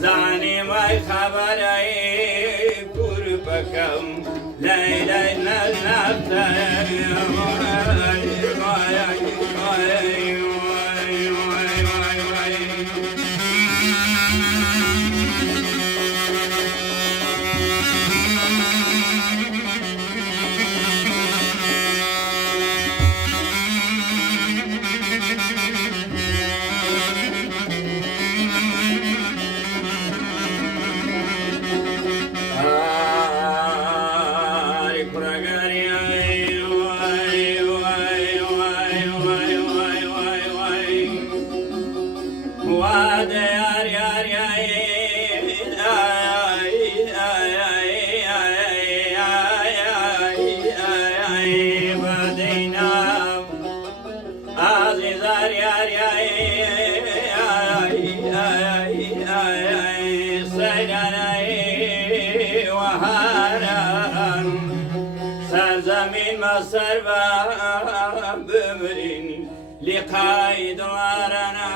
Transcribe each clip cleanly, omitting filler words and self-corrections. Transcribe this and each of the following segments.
زعني ما خبري كربكم ليلة سرزمین مصر و بمرین لقاید وارنا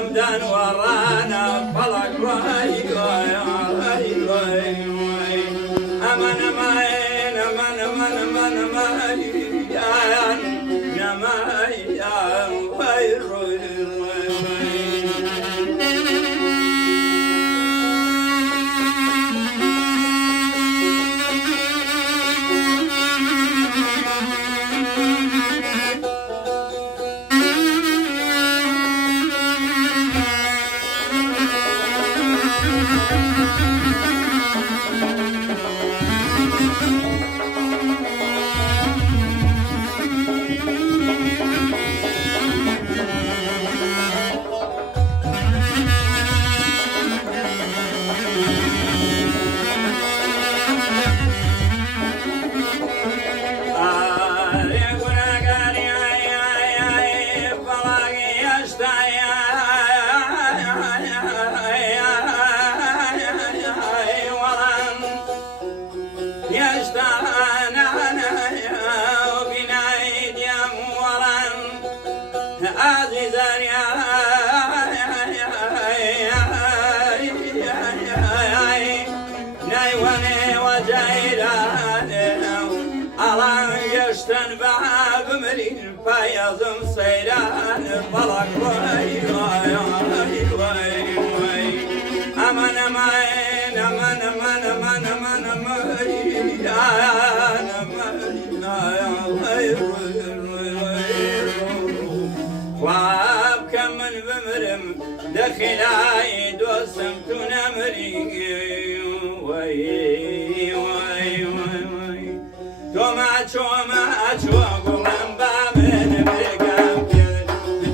ومدان ورانا فلق راي أمان أمان أمان أمان أمان أمان يا ماي يا خير فيضم سيران بلق وي أمان أمان أمان أمان أمان أمان خواب كمن بمرم دخلاي دوسم تنمري وي وي وي وي توما توما توما من بامن بقام كل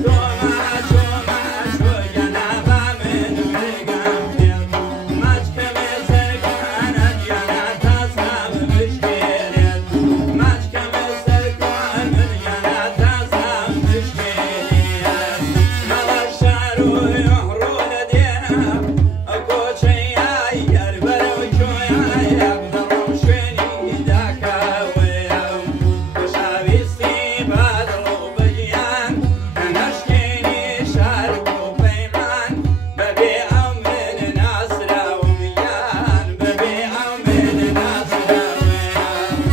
توما توما تو جنابا من بقام كل ماش كمسر كان جنا تصاب مشكلة ماش كمسر كان من جنا تصاب مشكلة ملا شارو يهرون دينا أكو شيء يربرو شوية يقدروا شني ذاك وياهم وشابيستي بدلوا بجيان نشكيني شاركوا بيمان ببيعوا من ناصرة وميان ببيعوا من ناصرة وميان